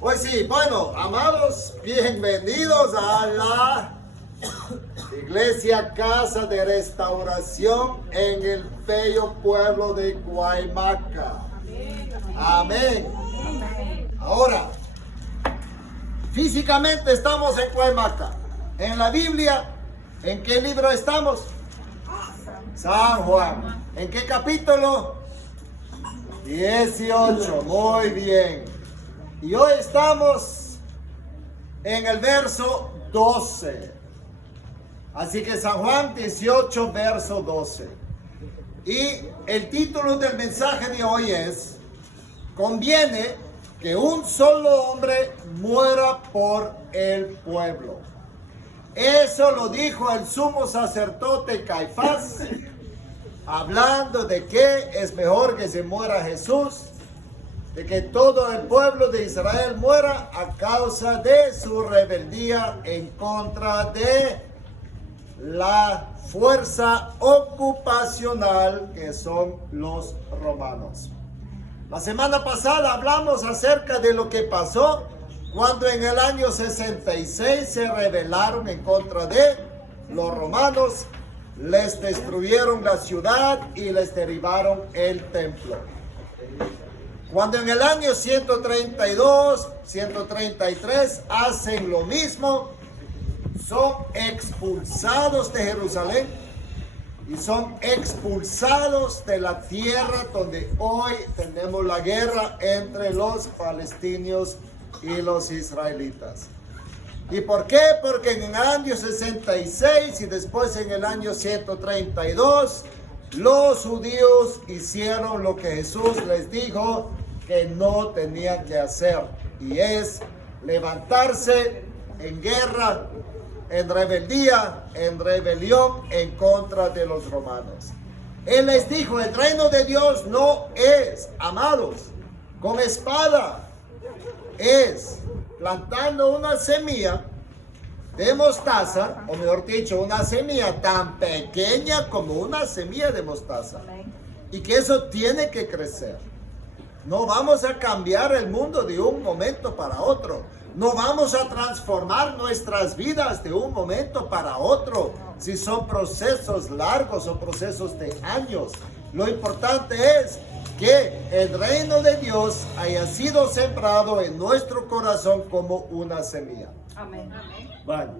Pues sí, bueno, amados, bienvenidos a la Iglesia Casa de Restauración en el bello pueblo de Guaymaca. Amén. Ahora, físicamente estamos en Guaymaca. En la Biblia, ¿en qué libro estamos? San Juan. ¿En qué capítulo? 18. Muy bien. Y hoy estamos en el verso 12. Así que San Juan 18, verso 12. Y el título del mensaje de hoy es: conviene que un solo hombre muera por el pueblo. Eso lo dijo el sumo sacerdote Caifás, hablando de que es mejor que se muera Jesús, de que todo el pueblo de Israel muera a causa de su rebeldía en contra de la fuerza ocupacional que son los romanos. La semana pasada hablamos acerca de lo que pasó cuando en el año 66 se rebelaron en contra de los romanos, les destruyeron la ciudad y les derribaron el templo. Cuando en el año 132, 133 hacen lo mismo, son expulsados de Jerusalén y son expulsados de la tierra donde hoy tenemos la guerra entre los palestinos y los israelitas. ¿Y por qué? Porque en el año 66 y después en el año 132 los judíos hicieron lo que Jesús les dijo que no tenían que hacer, y es levantarse en guerra, en rebeldía, en rebelión en contra de los romanos. Él les dijo: el reino de Dios no es, amados, con espada, es plantando una semilla de mostaza, o mejor dicho, una semilla tan pequeña como una semilla de mostaza, y que eso tiene que crecer. No vamos a cambiar el mundo de un momento para otro. No vamos a transformar nuestras vidas de un momento para otro, si son procesos largos o procesos de años. Lo importante es que el reino de Dios haya sido sembrado en nuestro corazón como una semilla. Amén. Bueno,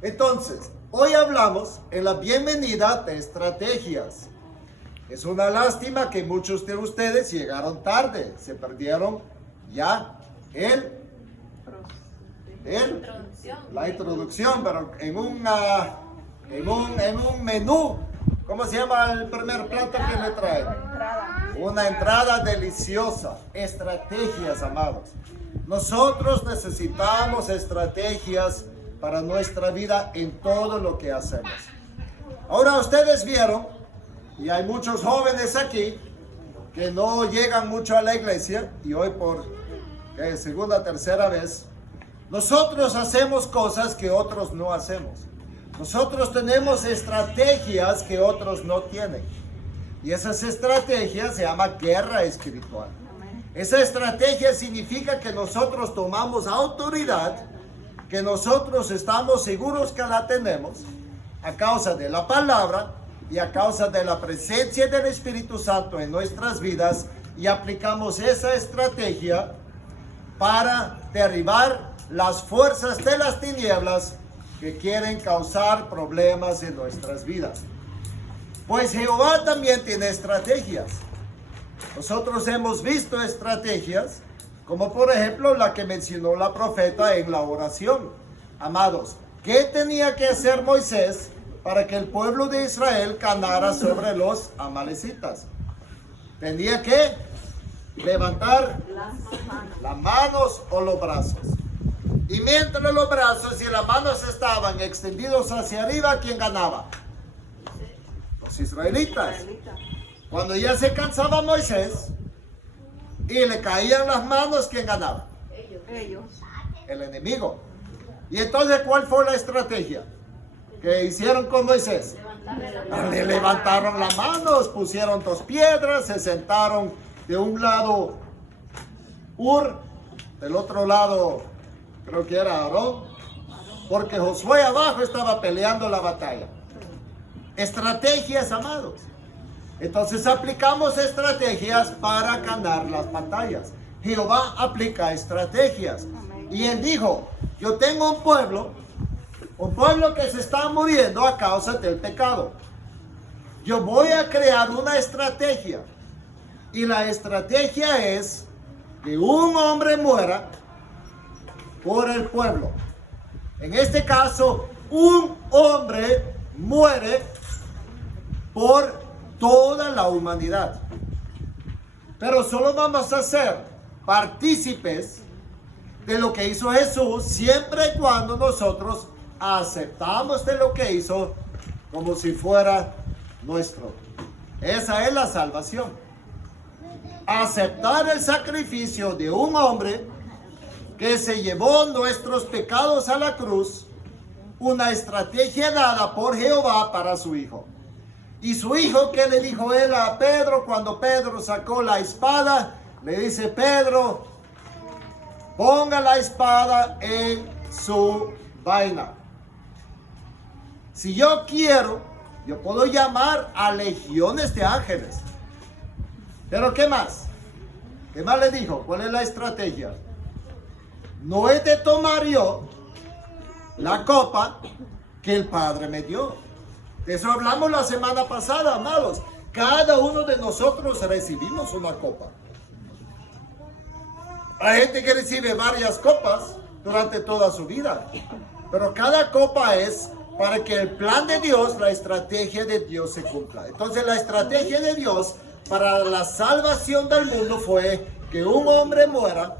entonces, hoy hablamos en la bienvenida de estrategias. Es una lástima que muchos de ustedes llegaron tarde, se perdieron ya la introducción, pero en un menú. ¿Cómo se llama el primer plato que le trae? Una entrada deliciosa. Estrategias, amados. Nosotros necesitamos estrategias para nuestra vida en todo lo que hacemos. Ahora ustedes vieron, y hay muchos jóvenes aquí que no llegan mucho a la iglesia, y hoy por segunda, tercera vez, nosotros hacemos cosas que otros no hacemos. Nosotros tenemos estrategias que otros no tienen. Y esas estrategias se llama guerra espiritual. Esa estrategia significa que nosotros tomamos autoridad, que nosotros estamos seguros que la tenemos a causa de la palabra y a causa de la presencia del Espíritu Santo en nuestras vidas, y aplicamos esa estrategia para derribar las fuerzas de las tinieblas que quieren causar problemas en nuestras vidas. Pues Jehová también tiene estrategias. Nosotros hemos visto estrategias, como por ejemplo la que mencionó la profeta en la oración. Amados, ¿qué tenía que hacer Moisés para que el pueblo de Israel ganara sobre los amalecitas? Tenía que levantar las manos o los brazos. Y mientras los brazos y las manos estaban extendidos hacia arriba, ¿quién ganaba? Los israelitas. Cuando ya se cansaba Moisés y le caían las manos, ¿quién ganaba? Ellos. El enemigo. Y entonces, ¿cuál fue la estrategia que hicieron con Moisés? Le levantaron las manos, pusieron 2 piedras, se sentaron de un lado Ur del otro lado creo que era Aarón, porque Josué abajo estaba peleando la batalla. Estrategias, amados. Entonces aplicamos estrategias para ganar las batallas. Jehová aplica estrategias. Y él dijo, yo tengo un pueblo que se está muriendo a causa del pecado. Yo voy a crear una estrategia. Y la estrategia es que un hombre muera por el pueblo. En este caso, un hombre muere por toda la humanidad. Pero solo vamos a ser partícipes de lo que hizo Jesús siempre y cuando nosotros aceptamos de lo que hizo como si fuera nuestro. Esa es la salvación. Aceptar el sacrificio de un hombre que se llevó nuestros pecados a la cruz, una estrategia dada por Jehová para su hijo. Y su hijo, ¿qué le dijo él a Pedro cuando Pedro sacó la espada? Le dice, Pedro, ponga la espada en su vaina. Si yo quiero, yo puedo llamar a legiones de ángeles. Pero ¿qué más? ¿Qué más le dijo? ¿Cuál es la estrategia? No he de tomar yo la copa que el Padre me dio. De eso hablamos la semana pasada, amados. Cada uno de nosotros recibimos una copa. Hay gente que recibe varias copas durante toda su vida. Pero cada copa es para que el plan de Dios, la estrategia de Dios se cumpla. Entonces la estrategia de Dios para la salvación del mundo fue que un hombre muera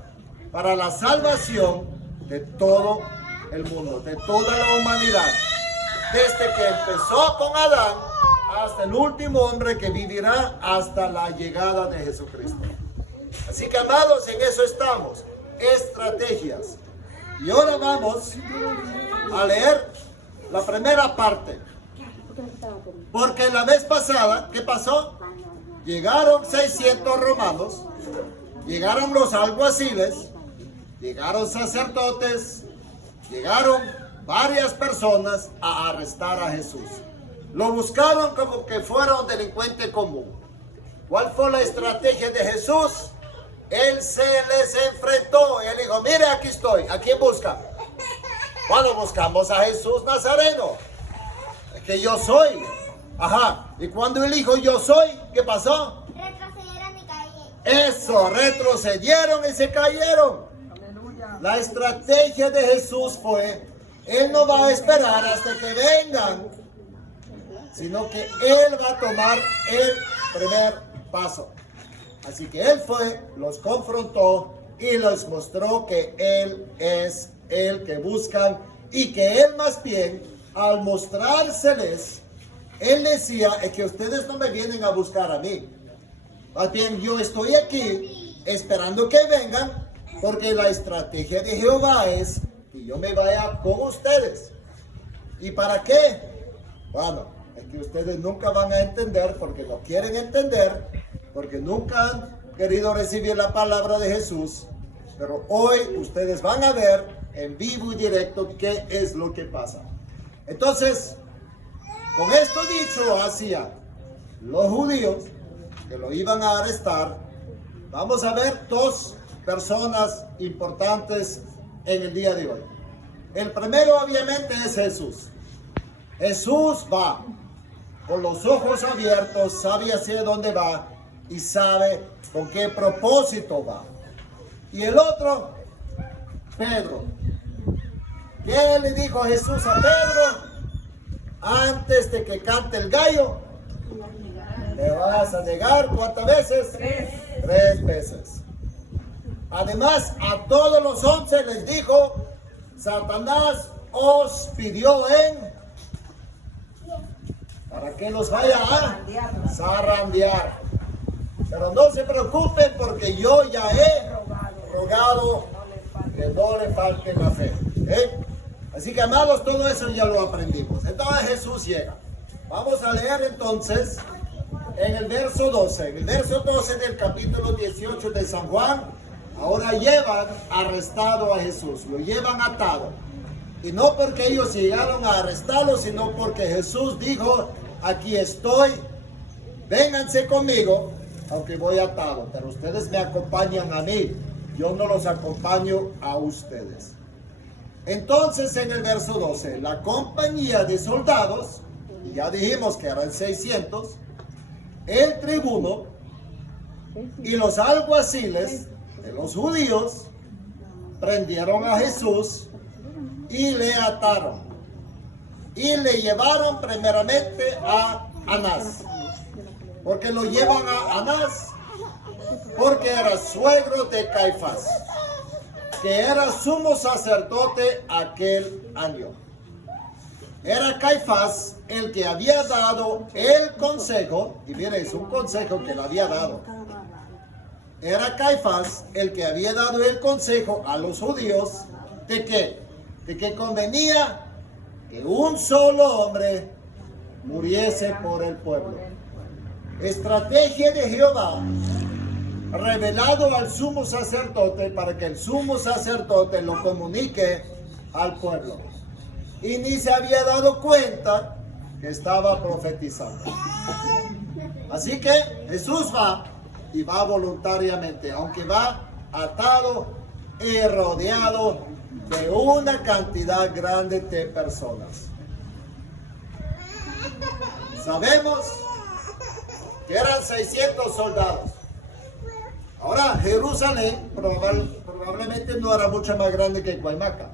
para la salvación de todo el mundo, de toda la humanidad. Desde que empezó con Adán hasta el último hombre que vivirá hasta la llegada de Jesucristo. Así que, amados, en eso estamos. Estrategias. Y ahora vamos a leer la primera parte. Porque la vez pasada, ¿qué pasó? Llegaron 600 romanos, llegaron los alguaciles, llegaron sacerdotes, llegaron varias personas a arrestar a Jesús. Lo buscaron como que fuera un delincuente común. ¿Cuál fue la estrategia de Jesús? Él se les enfrentó. Él dijo, mire, aquí estoy. ¿A quién busca? Bueno, buscamos a Jesús Nazareno. Es que yo soy. Ajá. Y cuando él dijo yo soy, ¿qué pasó? Retrocedieron y cayeron. Eso, retrocedieron y se cayeron. Aleluya. La estrategia de Jesús fue, él no va a esperar hasta que vengan, sino que él va a tomar el primer paso. Así que él fue, los confrontó y les mostró que él es el que buscan y que él más bien, al mostrárseles, él decía, es que ustedes no me vienen a buscar a mí. Más bien yo estoy aquí esperando que vengan, porque la estrategia de Jehová es que yo me vaya con ustedes. ¿Y para qué? Bueno, es que ustedes nunca van a entender, porque no quieren entender, porque nunca han querido recibir la palabra de Jesús. Pero hoy ustedes van a ver en vivo y directo qué es lo que pasa. Entonces, con esto dicho hacia los judíos que lo iban a arrestar, vamos a ver dos personas importantes en el día de hoy. El primero obviamente es Jesús. Jesús va con los ojos abiertos, sabe hacia dónde va y sabe con qué propósito va. Y el otro, Pedro. ¿Qué le dijo Jesús a Pedro? Antes de que cante el gallo, ¿le vas a negar cuántas veces? 3 veces. Además, a todos los 11 les dijo, Satanás os pidió para que los vaya a zarandear. Pero no se preocupen, porque yo ya he rogado que no le falte la fe. Así que, amados, todo eso ya lo aprendimos. Entonces Jesús llega. Vamos a leer entonces en el verso 12. En el verso 12 del capítulo 18 de San Juan, ahora llevan arrestado a Jesús, lo llevan atado. Y no porque ellos llegaron a arrestarlo, sino porque Jesús dijo, aquí estoy, vénganse conmigo, aunque voy atado, pero ustedes me acompañan a mí, yo no los acompaño a ustedes. Entonces en el verso 12, la compañía de soldados, ya dijimos que eran 600, el tribuno y los alguaciles de los judíos prendieron a Jesús y le ataron y le llevaron primeramente a Anás, porque lo llevan a Anás porque era suegro de Caifás, que era sumo sacerdote aquel año. Era Caifás el que había dado el consejo, y mire, es un consejo que le había dado. Era Caifás el que había dado el consejo a los judíos de que convenía que un solo hombre muriese por el pueblo. Estrategia de Jehová revelado al sumo sacerdote para que el sumo sacerdote lo comunique al pueblo. Y ni se había dado cuenta que estaba profetizando. Así que Jesús va y va voluntariamente, aunque va atado y rodeado de una cantidad grande de personas. Sabemos que eran 600 soldados. Ahora, Jerusalén probablemente no era mucho más grande que Guaymaca.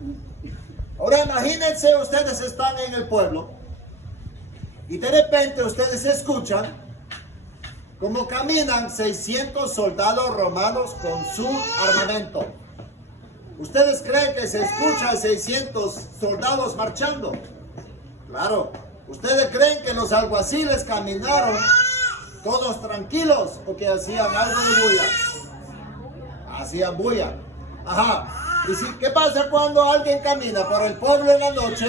Ahora, imagínense, ustedes están en el pueblo y de repente ustedes escuchan como caminan 600 soldados romanos con su armamento. ¿Ustedes creen que se escucha 600 soldados marchando? Claro. ¿Ustedes creen que los alguaciles caminaron todos tranquilos o que hacían algo de bulla? Hacían bulla. Ajá. ¿Y qué pasa cuando alguien camina por el pueblo en la noche?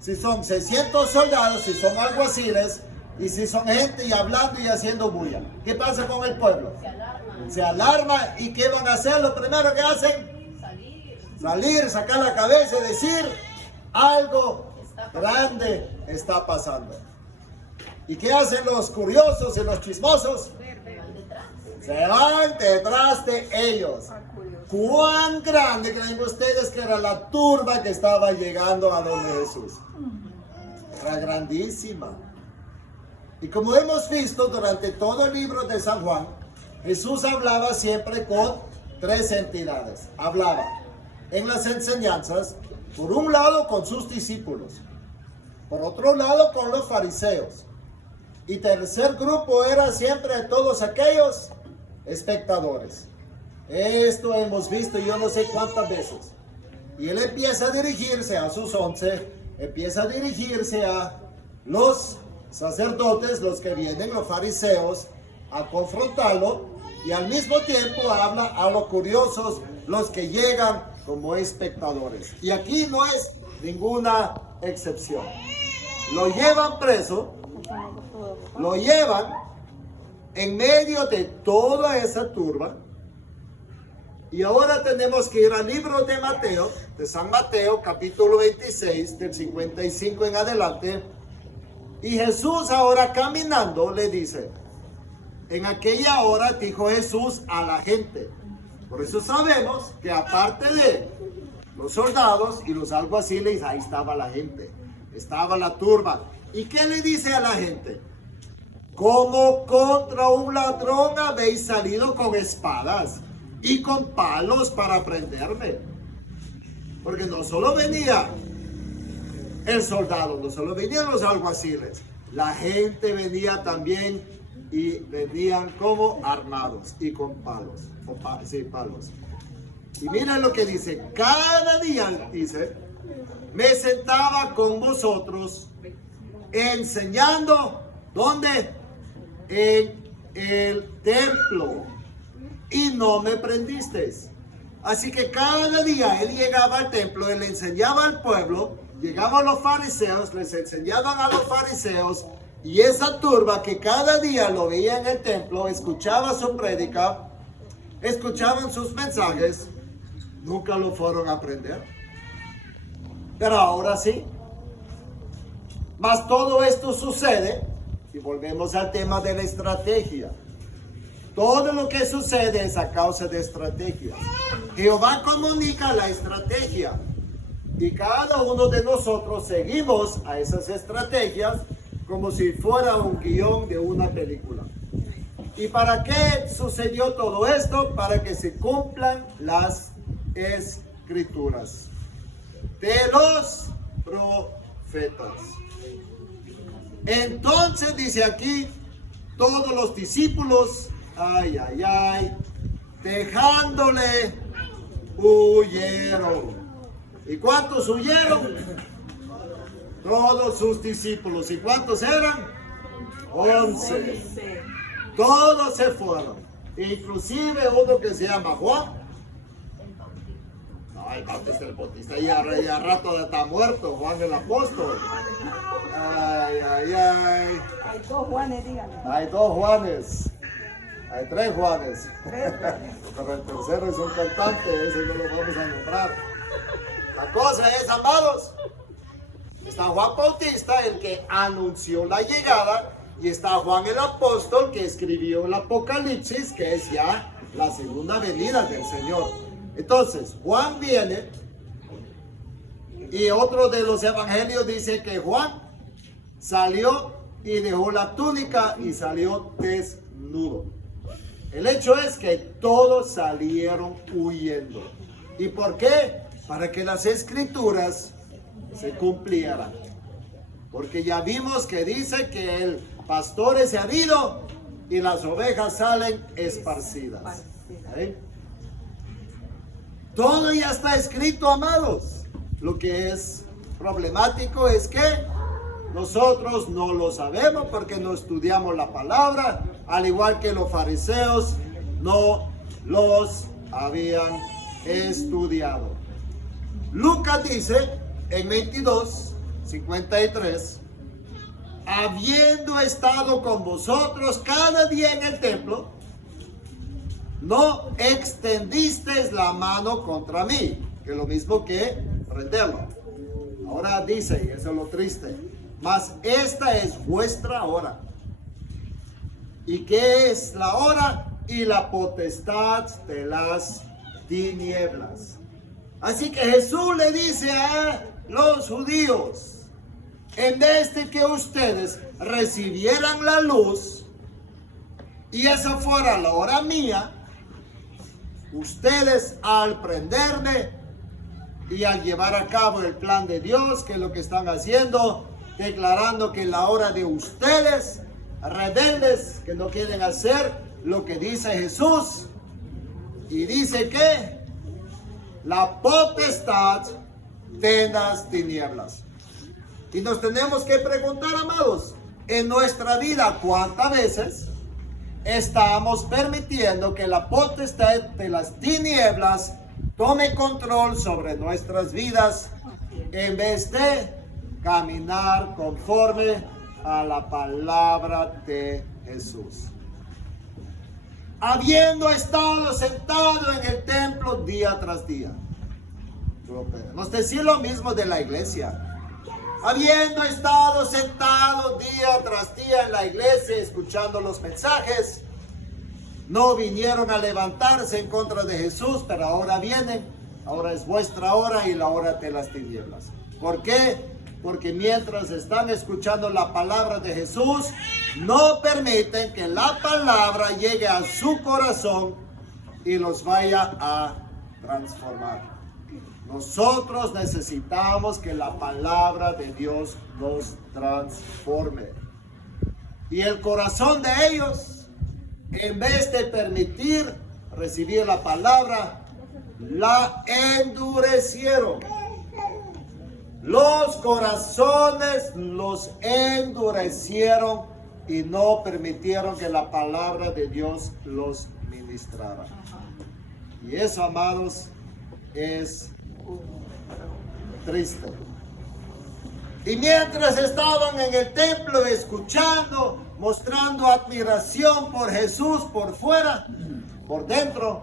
Si son 600 soldados, si son alguaciles, y si son gente y hablando y haciendo bulla. ¿Qué pasa con el pueblo? Se alarma. ¿Y qué van a hacer? Lo primero que hacen, salir, sacar la cabeza y decir, algo grande está pasando. ¿Y qué hacen los curiosos y los chismosos? Se van detrás de ellos. ¿Cuán grande creen ustedes que era la turba que estaba llegando a donde Jesús? Era grandísima. Y como hemos visto durante todo el libro de San Juan, Jesús hablaba siempre con tres entidades. Hablaba en las enseñanzas, por un lado con sus discípulos, por otro lado con los fariseos, y tercer grupo era siempre todos aquellos espectadores. Esto hemos visto yo no sé cuántas veces. Y él empieza a dirigirse a sus 11, empieza a dirigirse a los sacerdotes, los que vienen, los fariseos, a confrontarlo, y al mismo tiempo habla a los curiosos, los que llegan como espectadores. Y aquí no es ninguna excepción. Lo llevan preso, lo llevan en medio de toda esa turba. Y ahora tenemos que ir al libro de Mateo, de San Mateo, capítulo 26, del 55 en adelante. Y Jesús ahora caminando le dice, en aquella hora dijo Jesús a la gente. Por eso sabemos que aparte de los soldados y los alguaciles, ahí estaba la gente, estaba la turba. ¿Y qué le dice a la gente? Como contra un ladrón habéis salido con espadas y con palos para prenderme. Porque no solo venía el soldado, no solo venían los alguaciles, la gente venía también y venían como armados y con palos, palos. Y miren lo que dice, cada día, dice, me sentaba con vosotros enseñando, ¿dónde? En el templo, y no me prendisteis. Así que cada día él llegaba al templo, él enseñaba al pueblo, llegaban los fariseos, les enseñaban a los fariseos, y esa turba que cada día lo veía en el templo, escuchaba su prédica, escuchaban sus mensajes, nunca lo fueron a aprender. Pero ahora sí. Mas todo esto sucede, y volvemos al tema de la estrategia. Todo lo que sucede es a causa de estrategias. Jehová comunica la estrategia. Y cada uno de nosotros seguimos a esas estrategias como si fuera un guión de una película. ¿Y para qué sucedió todo esto? Para que se cumplan las escrituras de los profetas. Entonces dice aquí, todos los discípulos, dejándole, huyeron. ¿Y cuántos huyeron? Todos sus discípulos. ¿Y cuántos eran? 11. Todos se fueron. Inclusive uno que se llama Juan. Ay, Bautista el Bautista, ya rato está muerto, Juan el apóstol. Hay 2 Juanes, díganme. Hay 2 Juanes. Hay 3 Juanes. Pero el tercero es un cantante, ese no lo vamos a nombrar. La cosa es, amados, está Juan Bautista, el que anunció la llegada, y está Juan el apóstol, que escribió el Apocalipsis, que es ya la segunda venida del Señor. Entonces, Juan viene, y otro de los evangelios dice que Juan salió y dejó la túnica y salió desnudo. El hecho es que todos salieron huyendo. ¿Y por qué? Para que las escrituras se cumplieran. Porque ya vimos que dice que el pastor es herido y las ovejas salen esparcidas. ¿Eh? Todo ya está escrito, amados. Lo que es problemático es que nosotros no lo sabemos porque no estudiamos la palabra, al igual que los fariseos no los habían estudiado. Lucas dice en 22:53, habiendo estado con vosotros cada día en el templo, no extendisteis la mano contra mí, que es lo mismo que prenderlo. Ahora dice, y eso es lo triste, mas esta es vuestra hora. ¿Y qué es la hora? Y la potestad de las tinieblas. Así que Jesús le dice a los judíos, en vez de que ustedes recibieran la luz, y esa fuera la hora mía, ustedes al prenderme y al llevar a cabo el plan de Dios, que es lo que están haciendo, declarando que la hora de ustedes, rebeldes, que no quieren hacer lo que dice Jesús, y dice que la potestad de las tinieblas. Y nos tenemos que preguntar, amados, en nuestra vida, ¿cuántas veces estamos permitiendo que la potestad de las tinieblas tome control sobre nuestras vidas en vez de caminar conforme a la palabra de Jesús? Habiendo estado sentado en el templo día tras día. Podemos decir lo mismo de la iglesia. Habiendo estado sentado día tras día en la iglesia, escuchando los mensajes, no vinieron a levantarse en contra de Jesús, pero ahora vienen. Ahora es vuestra hora y la hora de las tinieblas. ¿Por qué? Porque mientras están escuchando la palabra de Jesús, no permiten que la palabra llegue a su corazón y los vaya a transformar. Nosotros necesitamos que la palabra de Dios nos transforme. Y el corazón de ellos, en vez de permitir recibir la palabra, la endurecieron. Los corazones los endurecieron y no permitieron que la palabra de Dios los ministrara. Y eso, amados, es triste. Y mientras estaban en el templo escuchando, mostrando admiración por Jesús por fuera, por dentro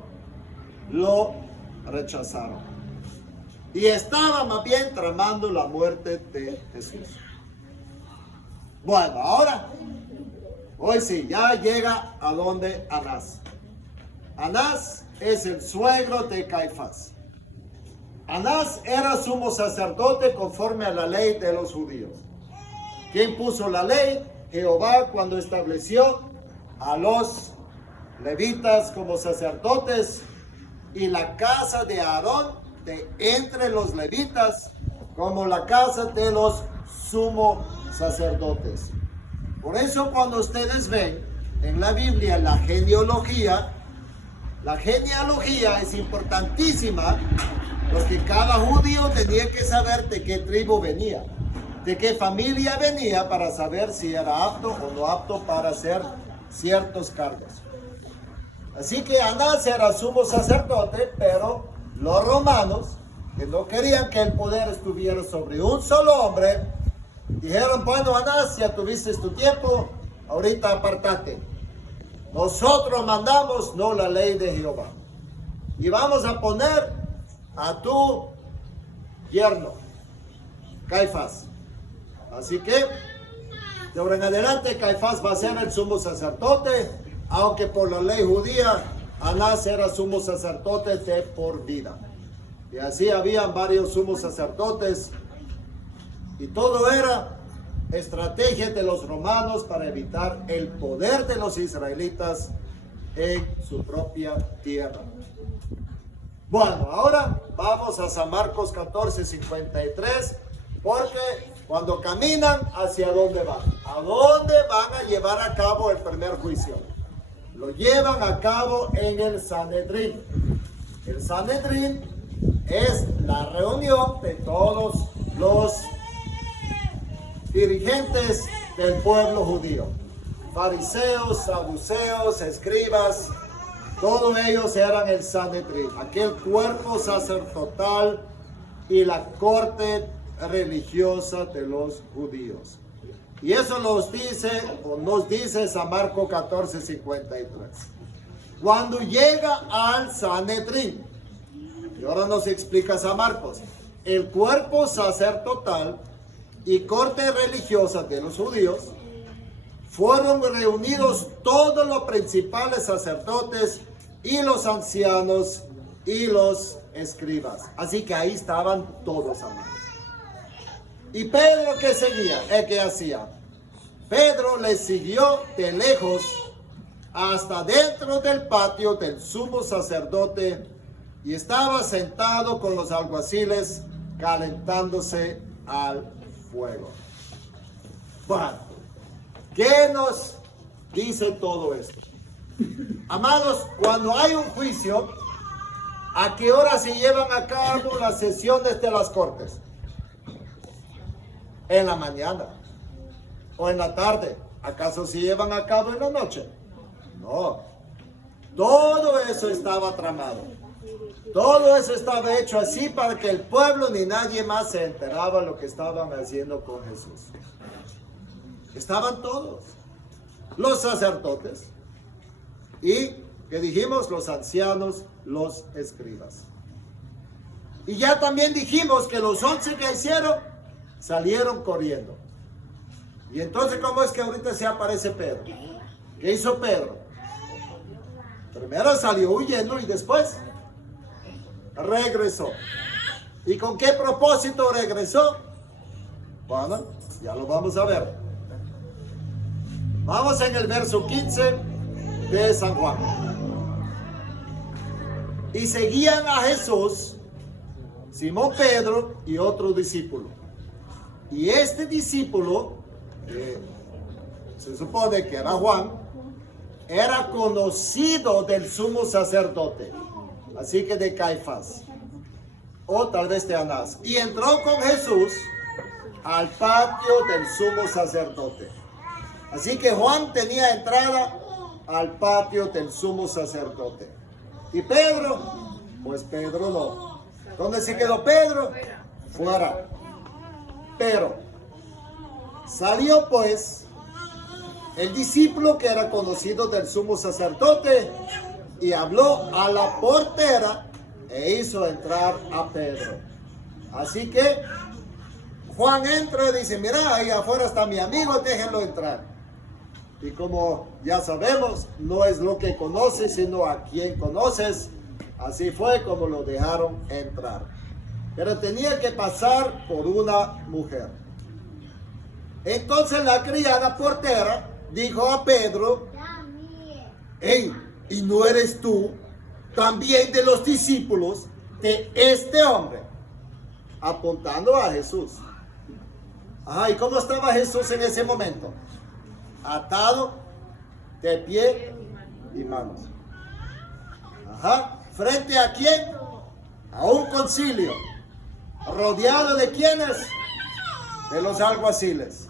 lo rechazaron. Y estaba más bien tramando la muerte de Jesús. Bueno, ahora, hoy sí, ya llega a donde Anás. Anás es el suegro de Caifás. Anás era sumo sacerdote conforme a la ley de los judíos. ¿Quién puso la ley? Jehová, cuando estableció a los levitas como sacerdotes y la casa de Aarón de entre los levitas como la casa de los sumo sacerdotes. Por eso cuando ustedes ven en la Biblia la genealogía es importantísima, porque cada judío tenía que saber de qué tribu venía, de qué familia venía, para saber si era apto o no apto para hacer ciertos cargos. Así que Anás era sumo sacerdote, pero los romanos, que no querían que el poder estuviera sobre un solo hombre, dijeron: bueno, Anás, ya tuviste tu tiempo, ahorita apartate. Nosotros mandamos, no la ley de Jehová. Y vamos a poner a tu yerno, Caifás. Así que, de ahora en adelante, Caifás va a ser el sumo sacerdote, aunque por la ley judía, Anás era sumo sacerdote de por vida. Y así habían varios sumos sacerdotes, y todo era estrategia de los romanos para evitar el poder de los israelitas en su propia tierra. Bueno, ahora vamos a San Marcos 14:53, porque cuando caminan, ¿hacia dónde van? ¿A dónde van a llevar a cabo el primer juicio? Lo llevan a cabo en el Sanedrín. El Sanedrín es la reunión de todos los dirigentes del pueblo judío: fariseos, saduceos, escribas. Todos ellos eran el Sanedrín, aquel cuerpo sacerdotal y la corte religiosa de los judíos. Y eso nos dice San Marcos 14:53. Cuando llega al Sanedrín, y ahora nos explica San Marcos, el cuerpo sacerdotal y corte religiosa de los judíos, fueron reunidos todos los principales sacerdotes y los ancianos y los escribas. Así que ahí estaban todos, amados. ¿Y Pedro qué seguía? ¿Qué hacía? Pedro les siguió de lejos hasta dentro del patio del sumo sacerdote y estaba sentado con los alguaciles calentándose al fuego. Bueno, ¿qué nos dice todo esto? Amados, cuando hay un juicio, ¿a qué hora se llevan a cabo las sesiones de las cortes? ¿En la mañana o en la tarde? ¿Acaso se llevan a cabo en la noche? No. Todo eso estaba tramado. Todo eso estaba hecho así para que el pueblo ni nadie más se enteraba lo que estaban haciendo con Jesús. Estaban todos, los sacerdotes y, que dijimos, los ancianos, los escribas. Y ya también dijimos que los 11 que hicieron salieron corriendo. Y entonces, ¿cómo es que ahorita se aparece Pedro? ¿Qué hizo Pedro? Primero salió huyendo y después regresó. ¿Y con qué propósito regresó? Bueno, ya lo vamos a ver. Vamos en el verso 15 de San Juan. Y seguían a Jesús Simón Pedro y otro discípulo. Y este discípulo, se supone que era Juan, era conocido del sumo sacerdote, así que de Caifás, o tal vez de Anás. Y entró con Jesús al patio del sumo sacerdote. Así que Juan tenía entrada al patio del sumo sacerdote. ¿Y Pedro? Pues Pedro no. ¿Dónde se quedó Pedro? Fuera. Pero salió pues el discípulo que era conocido del sumo sacerdote y habló a la portera e hizo entrar a Pedro. Así que Juan entra y dice, mira, ahí afuera está mi amigo, déjenlo entrar. Y como ya sabemos, no es lo que conoces, sino a quien conoces. Así fue como lo dejaron entrar. Pero tenía que pasar por una mujer. Entonces la criada portera dijo a Pedro, hey, ¿y no eres tú también de los discípulos de este hombre? Apuntando a Jesús. ¿Y cómo estaba Jesús en ese momento? Atado de pie y manos. ¿Frente a quién? A un concilio. ¿Rodeado de quiénes? De los alguaciles.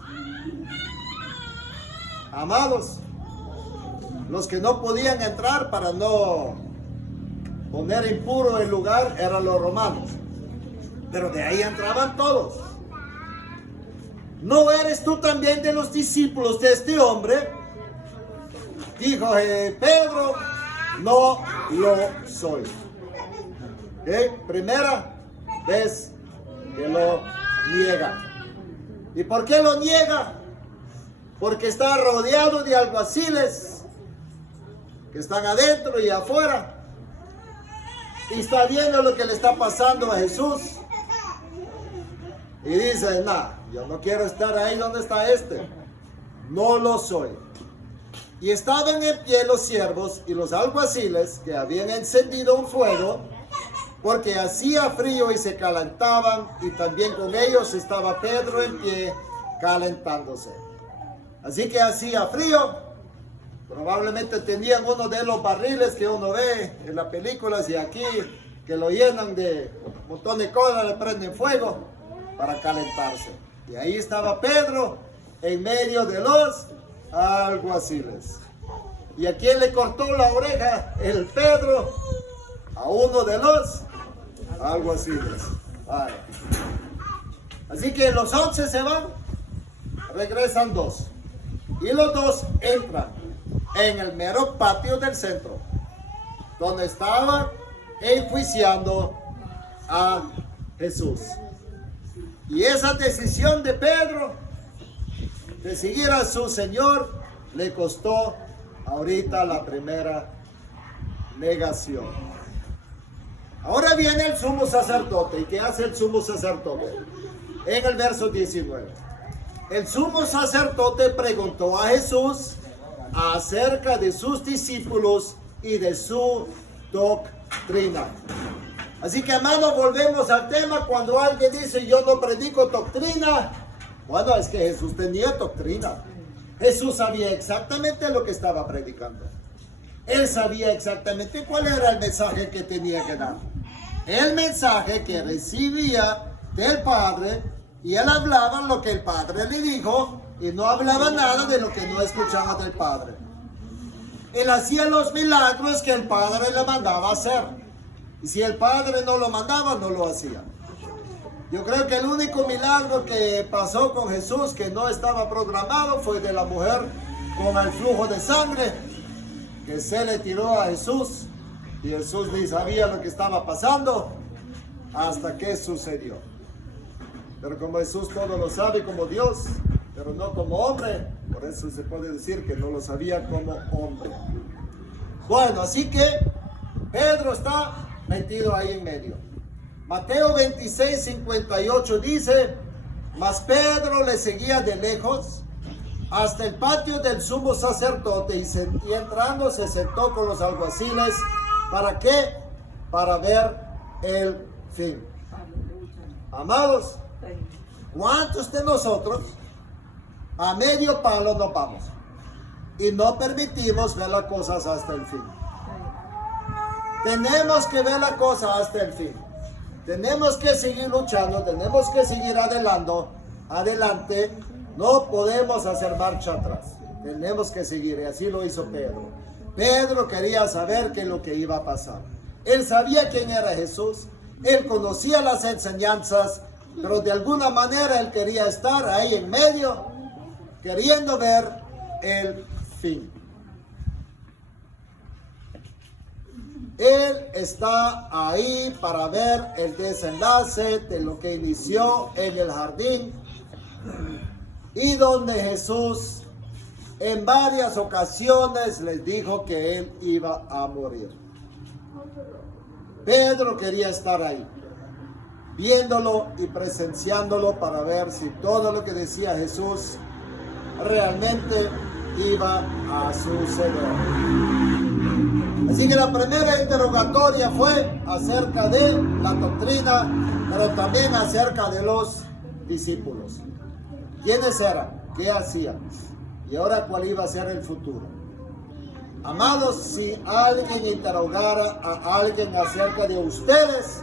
Amados, los que no podían entrar para no poner impuro el lugar eran los romanos. Pero de ahí entraban todos. ¿No eres tú también de los discípulos de este hombre? Dijo Pedro, no lo soy. Primera vez que lo niega. ¿Y por qué lo niega? Porque está rodeado de alguaciles que están adentro y afuera. Y está viendo lo que le está pasando a Jesús. Y dice, yo no quiero estar ahí donde está este. No lo soy. Y estaban en pie los siervos y los alguaciles que habían encendido un fuego, porque hacía frío y se calentaban, y también con ellos estaba Pedro en pie calentándose. Así que hacía frío. Probablemente tenían uno de los barriles que uno ve en las películas y aquí, que lo llenan de un montón de cosas, le prenden fuego para calentarse. Y ahí estaba Pedro en medio de los alguaciles. ¿Y a quién le cortó la oreja el Pedro? A uno de los alguaciles. Así que los 11 se van, regresan 2. Y los 2 entran en el mero patio del centro, donde estaban enjuiciando a Jesús. Y esa decisión de Pedro de seguir a su Señor le costó ahorita la primera negación. Ahora viene el sumo sacerdote. ¿Y qué hace el sumo sacerdote? En el verso 19. El sumo sacerdote preguntó a Jesús acerca de sus discípulos y de su doctrina. Así que, hermanos, volvemos al tema. Cuando alguien dice yo no predico doctrina, bueno, es que Jesús tenía doctrina. Jesús sabía exactamente lo que estaba predicando. Él sabía exactamente cuál era el mensaje que tenía que dar. El mensaje que recibía del Padre, y él hablaba lo que el Padre le dijo y no hablaba nada de lo que no escuchaba del Padre. Él hacía los milagros que el Padre le mandaba hacer. Y si el Padre no lo mandaba, no lo hacía. Yo creo que el único milagro que pasó con Jesús que no estaba programado fue de la mujer con el flujo de sangre, que se le tiró a Jesús y Jesús ni sabía lo que estaba pasando hasta que sucedió. Pero como Jesús todo lo sabe como Dios, pero no como hombre, por eso se puede decir que no lo sabía como hombre. Bueno, así que Pedro está metido ahí en medio. Mateo 26, 58 dice, mas Pedro le seguía de lejos hasta el patio del sumo sacerdote y entrando se sentó con los alguaciles. ¿Para qué? Para ver el fin. Amados, ¿cuántos de nosotros a medio palo nos vamos y no permitimos ver las cosas hasta el fin? Tenemos que ver las cosas hasta el fin. Tenemos que seguir luchando, tenemos que seguir adelante. No podemos hacer marcha atrás. Tenemos que seguir, y así lo hizo Pedro. Pedro quería saber qué es lo que iba a pasar. Él sabía quién era Jesús, él conocía las enseñanzas, pero de alguna manera él quería estar ahí en medio, queriendo ver el fin. Él está ahí para ver el desenlace de lo que inició en el jardín y donde Jesús en varias ocasiones les dijo que él iba a morir. Pedro quería estar ahí, viéndolo y presenciándolo para ver si todo lo que decía Jesús realmente iba a suceder. Así que la primera interrogatoria fue acerca de la doctrina, pero también acerca de los discípulos. ¿Quiénes eran? ¿Qué hacían? Y ahora, ¿cuál iba a ser el futuro? Amados, si alguien interrogara a alguien acerca de ustedes,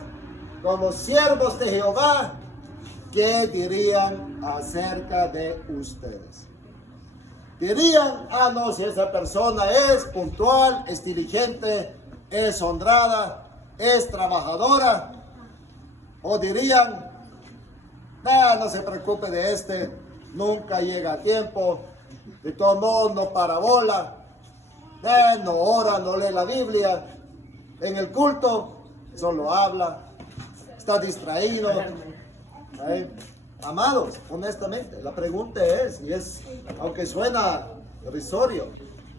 como siervos de Jehová, ¿qué dirían acerca de ustedes? Dirían, ah no, si esa persona es puntual, es diligente, es honrada, es trabajadora. O dirían, no se preocupe de este, nunca llega a tiempo, de todos modos no para bola, no ora, no lee la Biblia, en el culto solo habla, está distraído. Amados, honestamente, la pregunta es, y es, aunque suena irrisorio,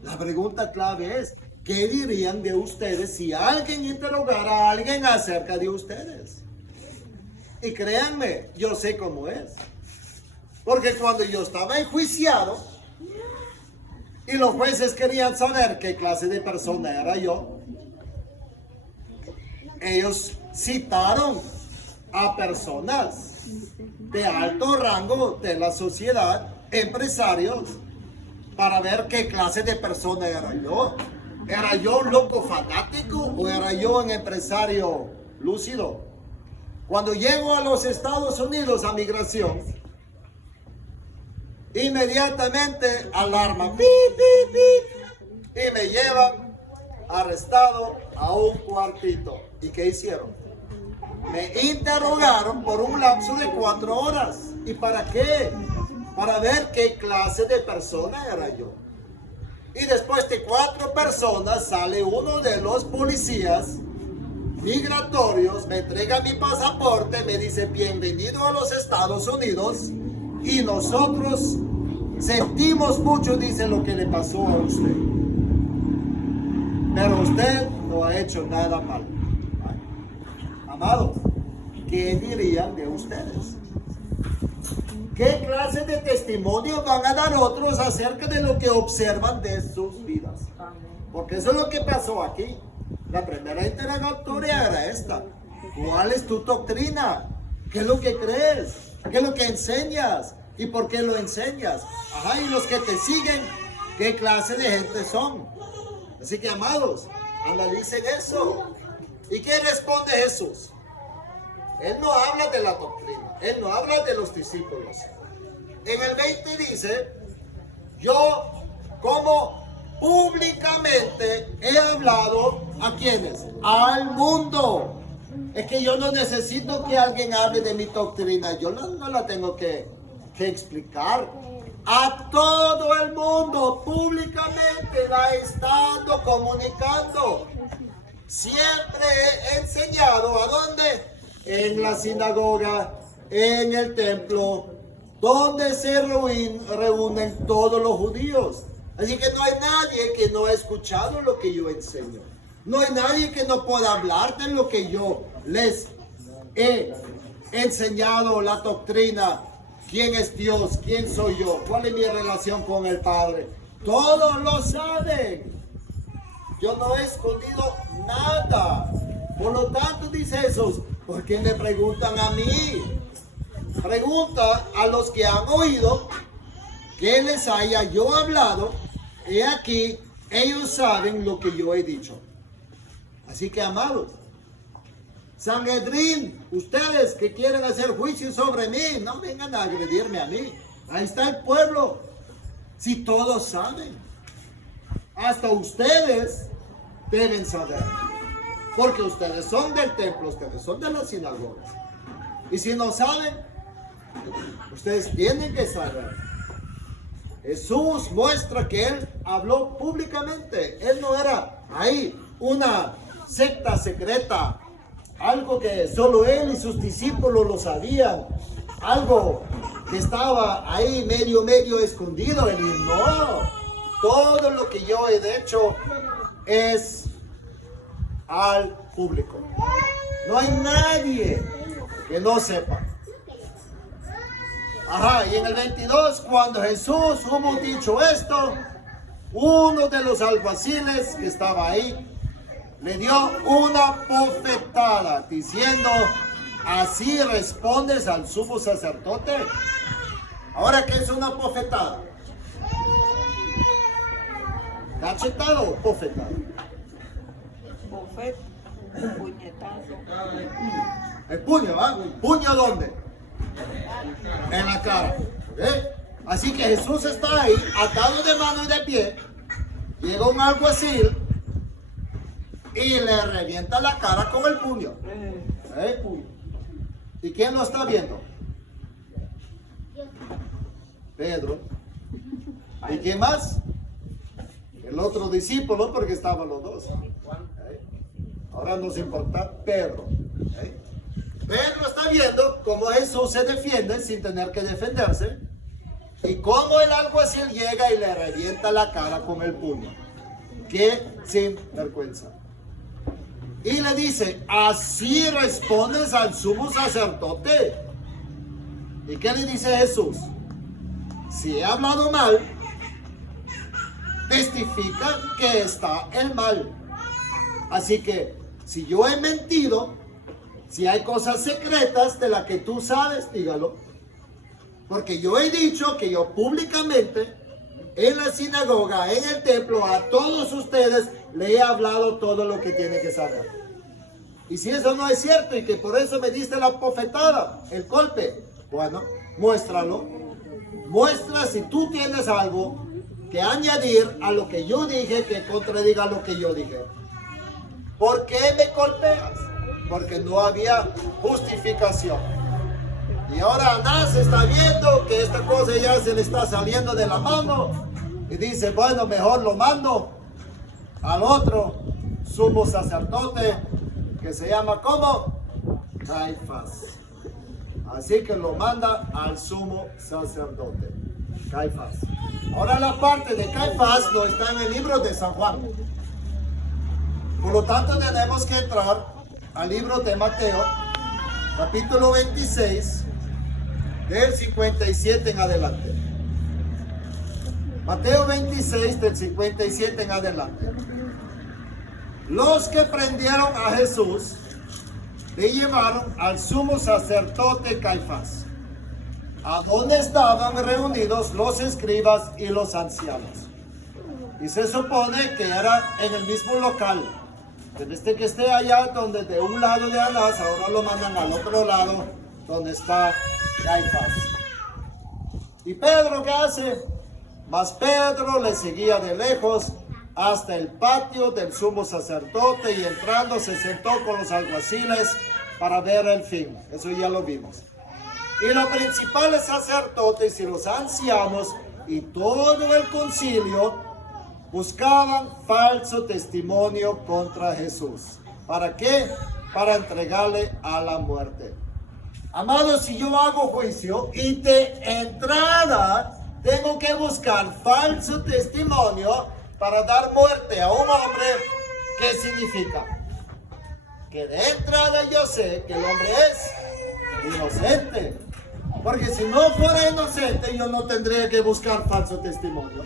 la pregunta clave es, ¿qué dirían de ustedes si alguien interrogara a alguien acerca de ustedes? Y créanme, yo sé cómo es. Porque cuando yo estaba enjuiciado y los jueces querían saber qué clase de persona era yo, ellos citaron a personas de alto rango de la sociedad, empresarios, para ver qué clase de persona era yo. ¿Era yo un loco fanático o era yo un empresario lúcido? Cuando llego a los Estados Unidos a migración, inmediatamente alarma, pip, pip, pip, y me llevan arrestado a un cuartito. ¿Y qué hicieron? Me interrogaron por un lapso de 4 horas. ¿Y para qué? Para ver qué clase de persona era yo. Y después de 4 personas sale uno de los policías migratorios, me entrega mi pasaporte, me dice bienvenido a los Estados Unidos y nosotros sentimos mucho, dice, lo que le pasó a usted. Pero usted no ha hecho nada mal. Amados, ¿qué dirían de ustedes? ¿Qué clase de testimonio van a dar otros acerca de lo que observan de sus vidas? Porque eso es lo que pasó aquí. La primera interrogatoria era esta. ¿Cuál es tu doctrina? ¿Qué es lo que crees? ¿Qué es lo que enseñas? ¿Y por qué lo enseñas? Ajá, y los que te siguen, ¿qué clase de gente son? Así que, amados, analicen eso. ¿Y qué responde Jesús? Él no habla de la doctrina, él no habla de los discípulos. En el 20 dice, yo como públicamente he hablado, ¿a quiénes? Al mundo. Es que yo no necesito que alguien hable de mi doctrina, yo no la tengo que explicar. A todo el mundo, públicamente la he estado comunicando. Siempre he enseñado, ¿a dónde? En la sinagoga, en el templo, donde se reúnen todos los judíos. Así que no hay nadie que no ha escuchado lo que yo enseño. No hay nadie que no pueda hablar de lo que yo les he enseñado, la doctrina. ¿Quién es Dios? ¿Quién soy yo? ¿Cuál es mi relación con el Padre? Todos lo saben. Yo no he escondido nada. Por lo tanto, dice Jesús, ¿por qué me preguntan a mí? Pregunta a los que han oído que les haya yo hablado. He aquí, ellos saben lo que yo he dicho. Así que, amados, Sanhedrín, ustedes que quieren hacer juicio sobre mí, no vengan a agredirme a mí. Ahí está el pueblo. Si todos saben, hasta ustedes deben saber. Porque ustedes son del templo, ustedes son de las sinagogas. Y si no saben, ustedes tienen que saber. Jesús muestra que Él habló públicamente. Él no era ahí una secta secreta, algo que solo él y sus discípulos lo sabían, algo que estaba ahí medio escondido. Él dijo, no, todo lo que yo he hecho es al público. No hay nadie que no sepa. Ajá, y en el 22, cuando Jesús hubo dicho esto, uno de los alguaciles que estaba ahí le dio una bofetada diciendo, ¿así respondes al sumo sacerdote? Ahora, ¿qué es una bofetada? ¿Cachetado o bofetada? Bofet, puñetazo. El puño, ¿ah? ¿Puño dónde? En la cara. ¿Okay? Así que Jesús está ahí, atado de mano y de pie. Llega un alguacil y le revienta la cara con el puño. ¿Y quién lo está viendo? Pedro. ¿Y quién más? El otro discípulo, porque estaban los dos. Ahora nos importa Pedro. Pedro está viendo cómo Jesús se defiende sin tener que defenderse y cómo el alguacil llega y le revienta la cara con el puño. ¡Qué sinvergüenza! Y le dice, ¿así respondes al sumo sacerdote? ¿Y qué le dice Jesús? Si he hablado mal, testifica que está el mal. Así que, si yo he mentido, si hay cosas secretas de las que tú sabes, dígalo. Porque yo he dicho que yo públicamente, en la sinagoga, en el templo, a todos ustedes le he hablado todo lo que tiene que saber. Y si eso no es cierto y que por eso me diste la bofetada, el golpe, bueno, muéstralo. Muestra si tú tienes algo que añadir a lo que yo dije que contradiga lo que yo dije. ¿Por qué me golpeas? Porque no había justificación. Y ahora Anás está viendo que esta cosa ya se le está saliendo de la mano y dice, bueno, mejor lo mando al otro sumo sacerdote que se llama ¿cómo? Caifás. Así que lo manda al sumo sacerdote, Caifás. Ahora la parte de Caifás no está en el libro de San Juan. Por lo tanto tenemos que entrar al libro de Mateo, capítulo 26, del 57 en adelante. Mateo 26, del 57 en adelante. Los que prendieron a Jesús le llevaron al sumo sacerdote Caifás, a donde estaban reunidos los escribas y los ancianos. Y se supone que era en el mismo local. Desde que esté allá donde de un lado de Anás, ahora lo mandan al otro lado donde está Caifás. ¿Y Pedro qué hace? Mas Pedro le seguía de lejos hasta el patio del sumo sacerdote y entrando se sentó con los alguaciles para ver el fin. Eso ya lo vimos. Y los principales sacerdotes y los ancianos y todo el concilio buscaban falso testimonio contra Jesús. ¿Para qué? Para entregarle a la muerte. Amados, si yo hago juicio y de entrada tengo que buscar falso testimonio para dar muerte a un hombre, ¿qué significa? Que de entrada yo sé que el hombre es inocente. Porque si no fuera inocente, yo no tendría que buscar falso testimonio.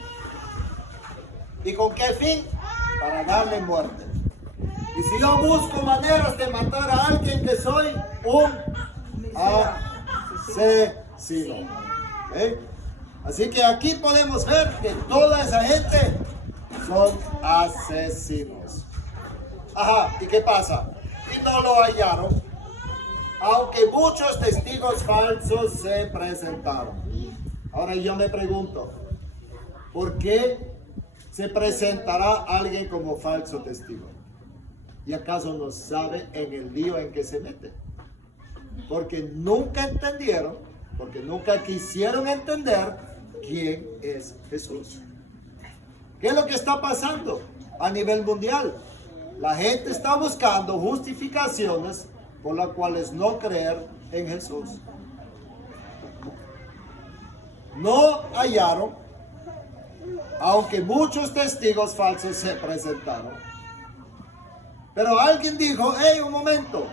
¿Y con qué fin? Para darle muerte. Y si yo busco maneras de matar a alguien, que soy un asesino. ¿Eh? Así que aquí podemos ver que toda esa gente son asesinos. Ajá, ¿y qué pasa? Y no lo hallaron, aunque muchos testigos falsos se presentaron. Ahora yo me pregunto, ¿por qué se presentará alguien como falso testigo? ¿Y acaso no sabe en el lío en que se mete? Porque nunca entendieron, porque nunca quisieron entender quién es Jesús. ¿Qué es lo que está pasando a nivel mundial? La gente está buscando justificaciones por las cuales no creer en Jesús. No hallaron, aunque muchos testigos falsos se presentaron. Pero alguien dijo, hey, un momento,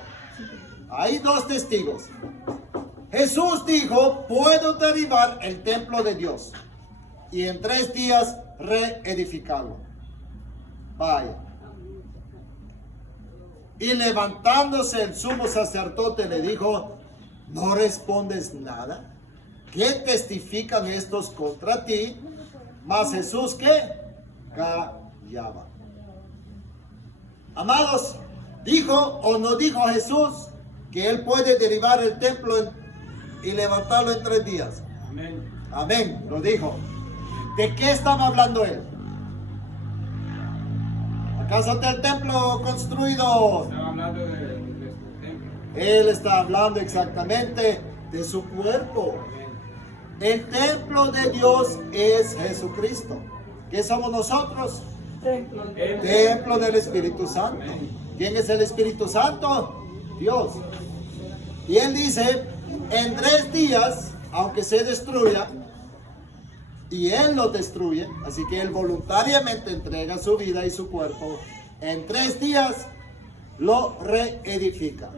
hay dos testigos. Jesús dijo, puedo derribar el templo de Dios y en 3 días reedificarlo. Vaya. Y levantándose el sumo sacerdote le dijo, ¿no respondes nada? ¿Qué testifican estos contra ti? Mas Jesús, ¿qué? Callaba. Amados, ¿dijo o no dijo Jesús que Él puede derribar el templo y levantarlo en 3 días? Amén. Amén, lo dijo. ¿De qué estaba hablando Él? ¿Acaso del templo construido? Estaba hablando de nuestro templo. Él está hablando exactamente de su cuerpo. El templo de Dios es Jesucristo. ¿Qué somos nosotros? Templo del Espíritu Santo. ¿Quién es el Espíritu Santo? Dios. Y Él dice, en 3 días, aunque se destruya, y Él lo destruye, así que Él voluntariamente entrega su vida y su cuerpo, en 3 días lo reedifica.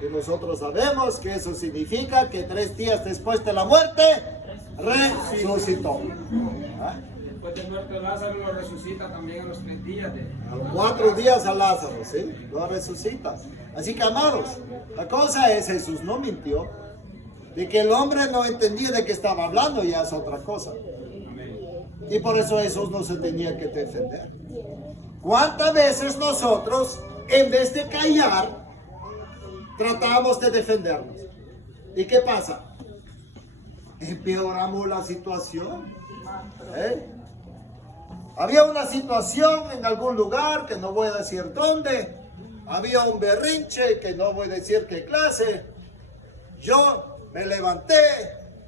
Y nosotros sabemos que eso significa que 3 días después de la muerte, resucitó. ¿Ah? Después de muerto Lázaro lo resucita también a los 3 días. A los 4 días a Lázaro, ¿sí? Lo resucita. Así que, amados, la cosa es, Jesús no mintió. De que el hombre no entendía de qué estaba hablando ya es otra cosa. Y por eso Jesús no se tenía que defender. ¿Cuántas veces nosotros, en vez de callar, tratamos de defendernos? ¿Y qué pasa? Empeoramos la situación. ¿Eh? Había una situación en algún lugar, que no voy a decir dónde. Había un berrinche, que no voy a decir qué clase. Yo me levanté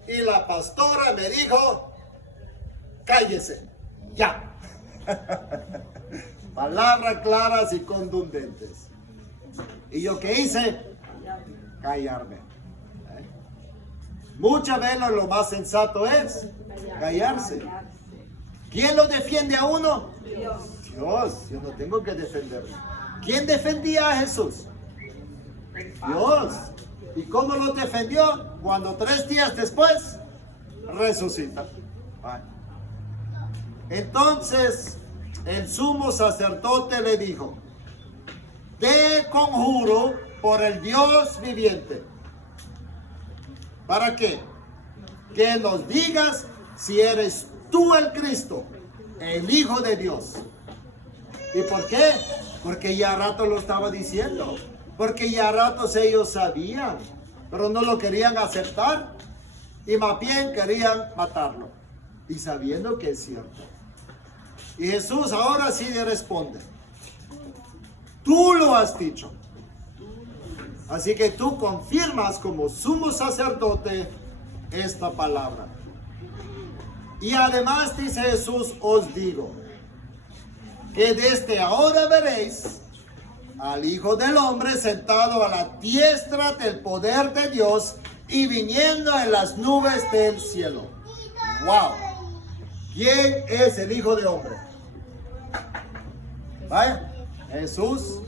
y la pastora me dijo, cállese, ya. Palabras claras y contundentes. ¿Y yo qué hice? Callarme. Muchas veces lo más sensato es callarse. ¿Quién lo defiende a uno? Dios, yo no tengo que defenderlo. ¿Quién defendía a Jesús? Dios. ¿Y cómo lo defendió? Cuando 3 días después resucita. Entonces el sumo sacerdote le dijo, te conjuro por el Dios viviente. ¿Para qué? Que nos digas si eres tú el Cristo, el Hijo de Dios. ¿Y por qué? Porque ya rato lo estaba diciendo. Porque ya ratos ellos sabían, pero no lo querían aceptar. Y más bien querían matarlo. Y sabiendo que es cierto. Y Jesús ahora sí le responde. Tú lo has dicho. Así que tú confirmas como sumo sacerdote esta palabra. Y además dice Jesús, os digo, que desde ahora veréis al Hijo del Hombre sentado a la diestra del poder de Dios y viniendo en las nubes del cielo. ¡Wow! ¿Quién es el Hijo del Hombre? Vaya, Jesús.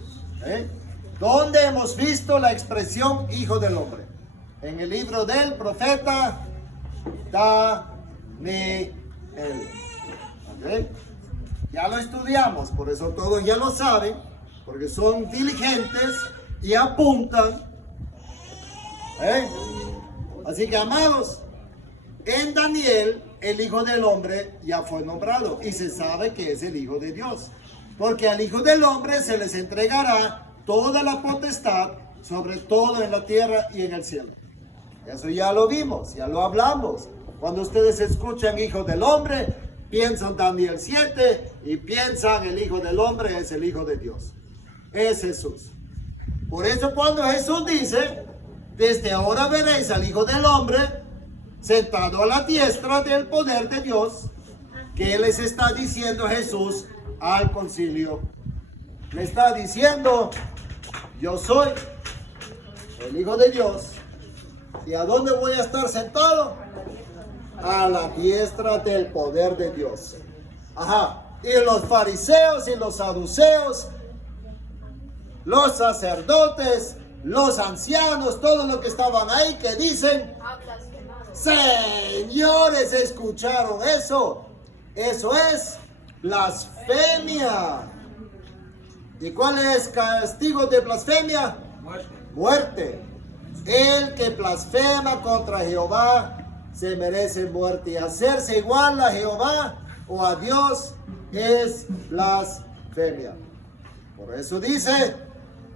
¿Dónde hemos visto la expresión Hijo del Hombre? En el libro del profeta Daniel. ¿Okay? Ya lo estudiamos, por eso todos ya lo saben, porque son diligentes y apuntan. Así que, amados, en Daniel el Hijo del Hombre ya fue nombrado y se sabe que es el Hijo de Dios, porque al Hijo del Hombre se les entregará toda la potestad sobre todo en la tierra y en el cielo. Eso ya lo vimos, ya lo hablamos. Cuando ustedes escuchan Hijo del Hombre, piensan Daniel 7 y piensan el Hijo del Hombre es el Hijo de Dios. Es Jesús. Por eso cuando Jesús dice, desde ahora veréis al Hijo del Hombre sentado a la diestra del poder de Dios, ¿qué les está diciendo Jesús al concilio? le está diciendo, yo soy el Hijo de Dios. ¿Y a dónde voy a estar sentado? A la diestra del poder de Dios. Ajá. Y los fariseos y los saduceos, los sacerdotes, los ancianos, todos los que estaban ahí, que dicen, señores, ¿escucharon eso? Eso es blasfemia. ¿Y cuál es el castigo de blasfemia? Muerte. El que blasfema contra Jehová se merece muerte. Y hacerse igual a Jehová o a Dios es blasfemia. Por eso dice,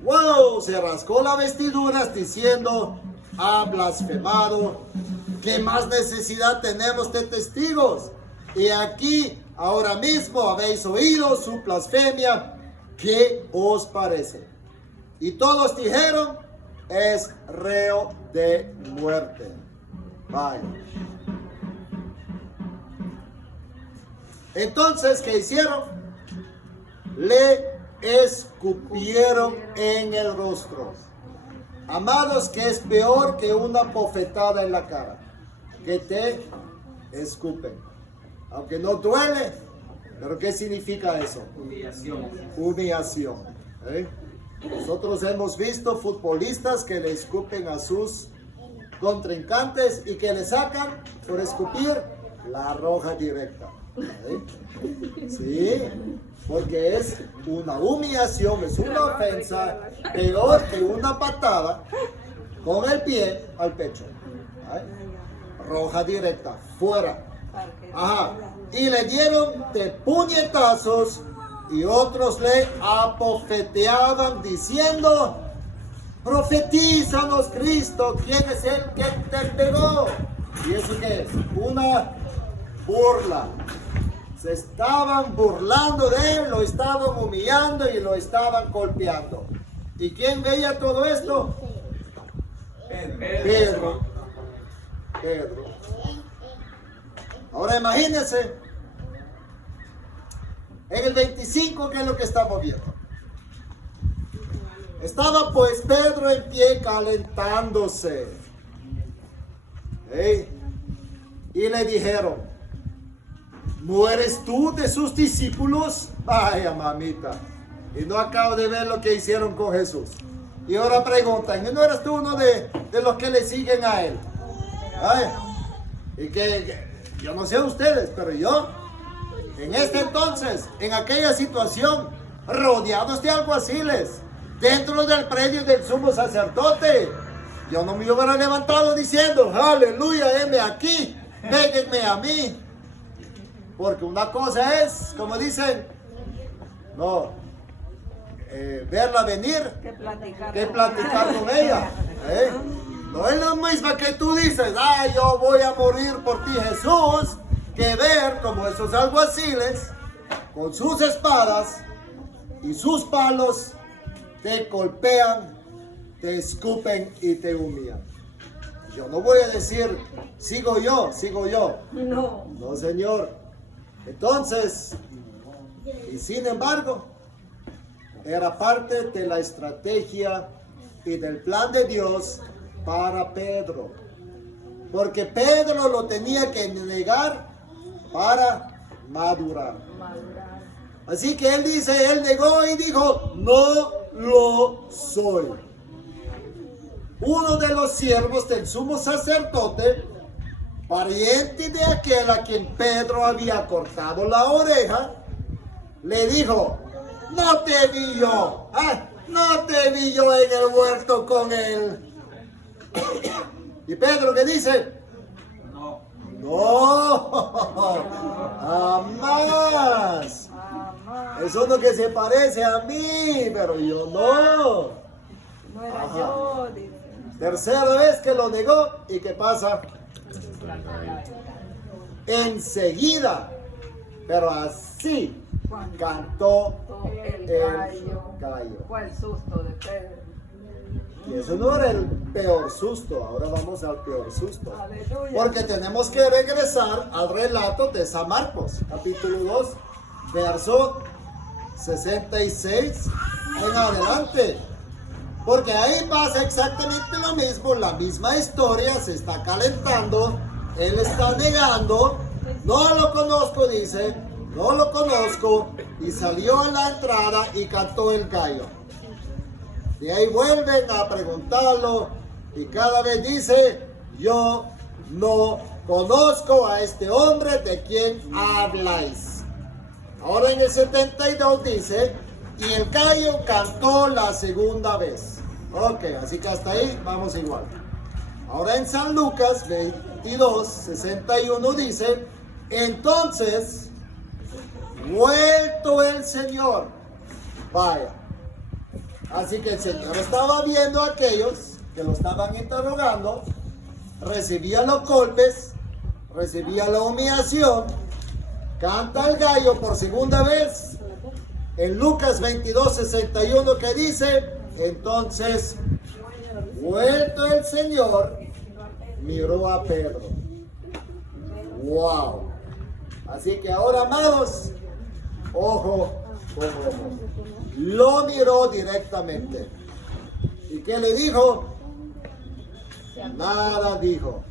wow, se rascó las vestiduras diciendo, ha blasfemado. ¿Qué más necesidad tenemos de testigos? Y aquí, ahora mismo, habéis oído su blasfemia. ¿Qué os parece? Y todos dijeron, es reo de muerte. Vaya. Entonces, ¿qué hicieron? Le escupieron en el rostro. Amados, que es peor que una bofetada en la cara, que te escupen. Aunque no duele, pero ¿qué significa eso? Humillación. Humillación. Nosotros hemos visto futbolistas que le escupen a sus contrincantes y que le sacan por escupir la roja directa. Sí, porque es una humillación, es una ofensa peor que una patada con el pie al pecho. Roja directa, fuera. Ajá. Y le dieron de puñetazos y otros le abofeteaban diciendo, profetízanos, Cristo, ¿quién es el que te pegó? ¿Y eso qué es? Una burla. Se estaban burlando de él, lo estaban humillando y lo estaban golpeando. ¿Y quién veía todo esto? Pedro. Ahora imagínense, en el 25, ¿qué es lo que estamos viendo? Estaba pues Pedro en pie calentándose. Y le dijeron, ¿no eres tú de sus discípulos? Vaya mamita. Y no acabo de ver lo que hicieron con Jesús. Y ahora preguntan, ¿no eres tú uno de los que le siguen a él? Ay, y que yo no sé ustedes, pero yo, en este entonces, en aquella situación, rodeados de alguaciles, dentro del predio del sumo sacerdote, yo no me hubiera levantado diciendo, aleluya, heme aquí, péguenme a mí. Porque una cosa es, como dicen, no, verla venir, que platicar con ella. No es lo mismo que tú dices, yo voy a morir por ti, Jesús, que ver como esos alguaciles, con sus espadas y sus palos, te golpean, te escupen y te humillan. Yo no voy a decir, sigo yo. No, Señor. Entonces, y sin embargo, era parte de la estrategia y del plan de Dios para Pedro. Porque Pedro lo tenía que negar para madurar. Así que él dice, él negó y dijo, no lo soy. Uno de los siervos del sumo sacerdote, pariente de aquel a quien Pedro había cortado la oreja, le dijo, no te vi yo en el huerto con él. Y Pedro, ¿qué dice? No, jamás. Es uno que se parece a mí, pero yo no. No era yo, dice. Tercera vez que lo negó, ¿y qué pasa? Enseguida, pero así cantó el gallo. Fue el susto de Pedro. Y eso no era el peor susto, ahora vamos al peor susto. Aleluya. Porque tenemos que regresar al relato de San Marcos, capítulo 2, verso 66 en adelante. Porque ahí pasa exactamente lo mismo, la misma historia, se está calentando, él está negando, no lo conozco, dice, no lo conozco, y salió a la entrada y cantó el gallo. De ahí vuelven a preguntarlo y cada vez dice, yo no conozco a este hombre de quien habláis. Ahora en el 72 dice, y el gallo cantó la segunda vez. Ok, así que hasta ahí vamos igual. Ahora en San Lucas 22, 61 dice, entonces, vuelto el Señor, vaya. Así que el Señor estaba viendo a aquellos que lo estaban interrogando, recibía los golpes, recibía la humillación, canta el gallo por segunda vez. En Lucas 22, 61 que dice, entonces, vuelto el Señor, miró a Pedro. Wow. Así que ahora, amados, ojo con ojo. Lo miró directamente. ¿Y qué le dijo? Nada dijo.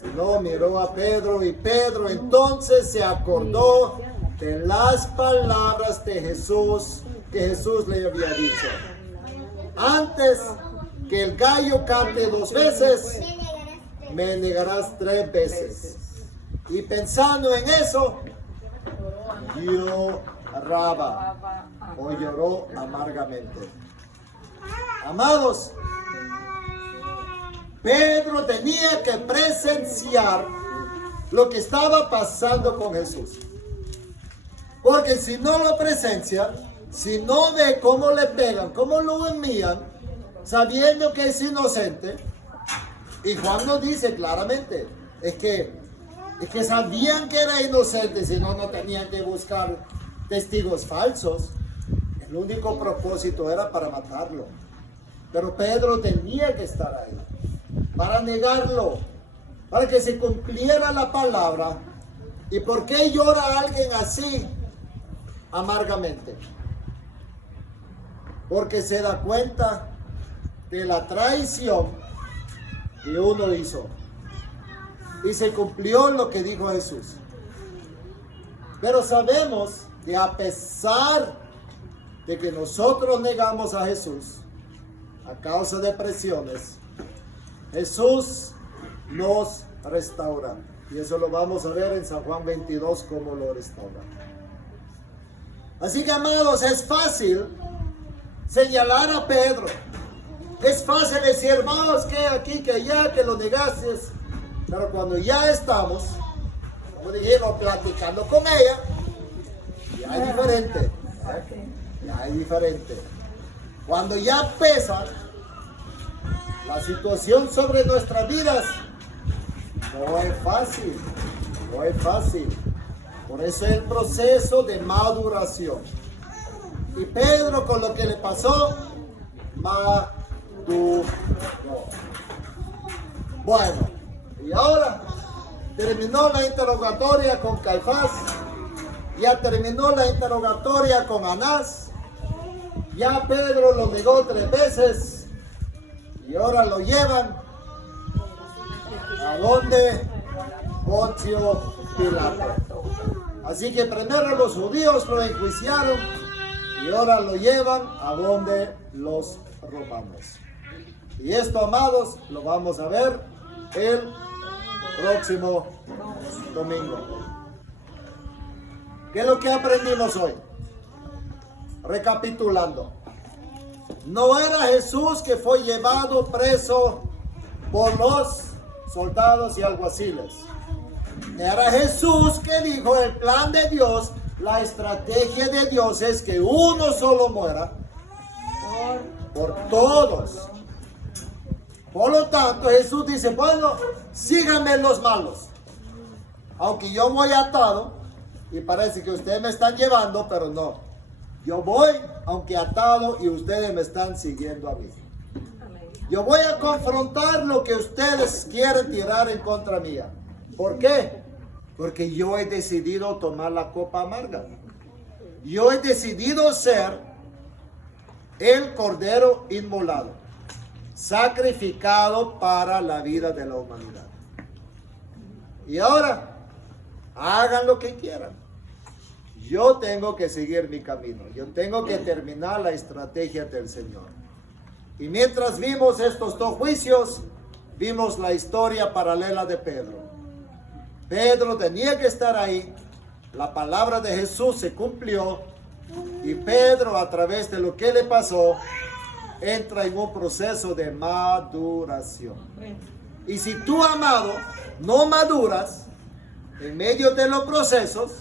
Sino miró a Pedro y Pedro entonces se acordó de las palabras de Jesús que Jesús le había dicho. Antes que el gallo cante 2 veces, me negarás 3 veces. Y pensando en eso, lloraba o lloró amargamente. Amados, Pedro tenía que presenciar lo que estaba pasando con Jesús. Porque si no lo presencia, si no ve cómo le pegan, cómo lo humillan, sabiendo que es inocente, y Juan nos dice claramente, es que sabían que era inocente, si no, no tenían que buscar testigos falsos. El único propósito era para matarlo. Pero Pedro tenía que estar ahí, para negarlo, para que se cumpliera la palabra. ¿Y por qué llora alguien así amargamente? Porque se da cuenta de la traición que uno hizo. Y se cumplió lo que dijo Jesús. Pero sabemos que a pesar de que nosotros negamos a Jesús a causa de presiones, Jesús nos restaura. Y eso lo vamos a ver en San Juan 22, cómo lo restaura. Así que, amados, es fácil señalar a Pedro. Es fácil decir, hermanos, que aquí, que allá, que lo negaste. Pero cuando ya estamos, como dijimos, platicando con ella, ya es diferente. Ya es diferente. Cuando ya pesa la situación sobre nuestras vidas, no es fácil. No es fácil. Por eso es el proceso de maduración. Y Pedro, con lo que le pasó, maduró. Bueno, y ahora terminó la interrogatoria con Caifás, ya terminó la interrogatoria con Anás, ya Pedro lo negó 3 veces, y ahora lo llevan a donde Poncio Pilato. Así que primero los judíos lo enjuiciaron y ahora lo llevan a donde los romanos. Y esto, amados, lo vamos a ver el próximo domingo. ¿Qué es lo que aprendimos hoy? Recapitulando. No era Jesús que fue llevado preso por los soldados y alguaciles. Era Jesús que dijo: el plan de Dios, la estrategia de Dios es que uno solo muera por todos. Por lo tanto, Jesús dice: bueno, síganme los malos. Aunque yo voy atado, y parece que ustedes me están llevando, pero no. Yo voy, aunque atado, y ustedes me están siguiendo a mí. Yo voy a confrontar lo que ustedes quieren tirar en contra mía. ¿Por qué? Porque yo he decidido tomar la copa amarga. Yo he decidido ser el cordero inmolado, sacrificado para la vida de la humanidad. Y ahora, hagan lo que quieran. Yo tengo que seguir mi camino. Yo tengo que terminar la estrategia del Señor. Y mientras vimos estos dos juicios, vimos la historia paralela de Pedro. Pedro tenía que estar ahí. La palabra de Jesús se cumplió. Y Pedro, a través de lo que le pasó, entra en un proceso de maduración. Y si tú, amado, no maduras en medio de los procesos,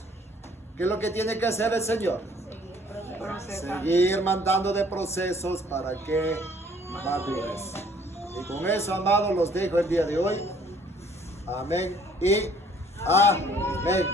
¿qué es lo que tiene que hacer el Señor? Seguir mandando de procesos para que madures. Y con eso, amados, los dejo el día de hoy. Amén y amén.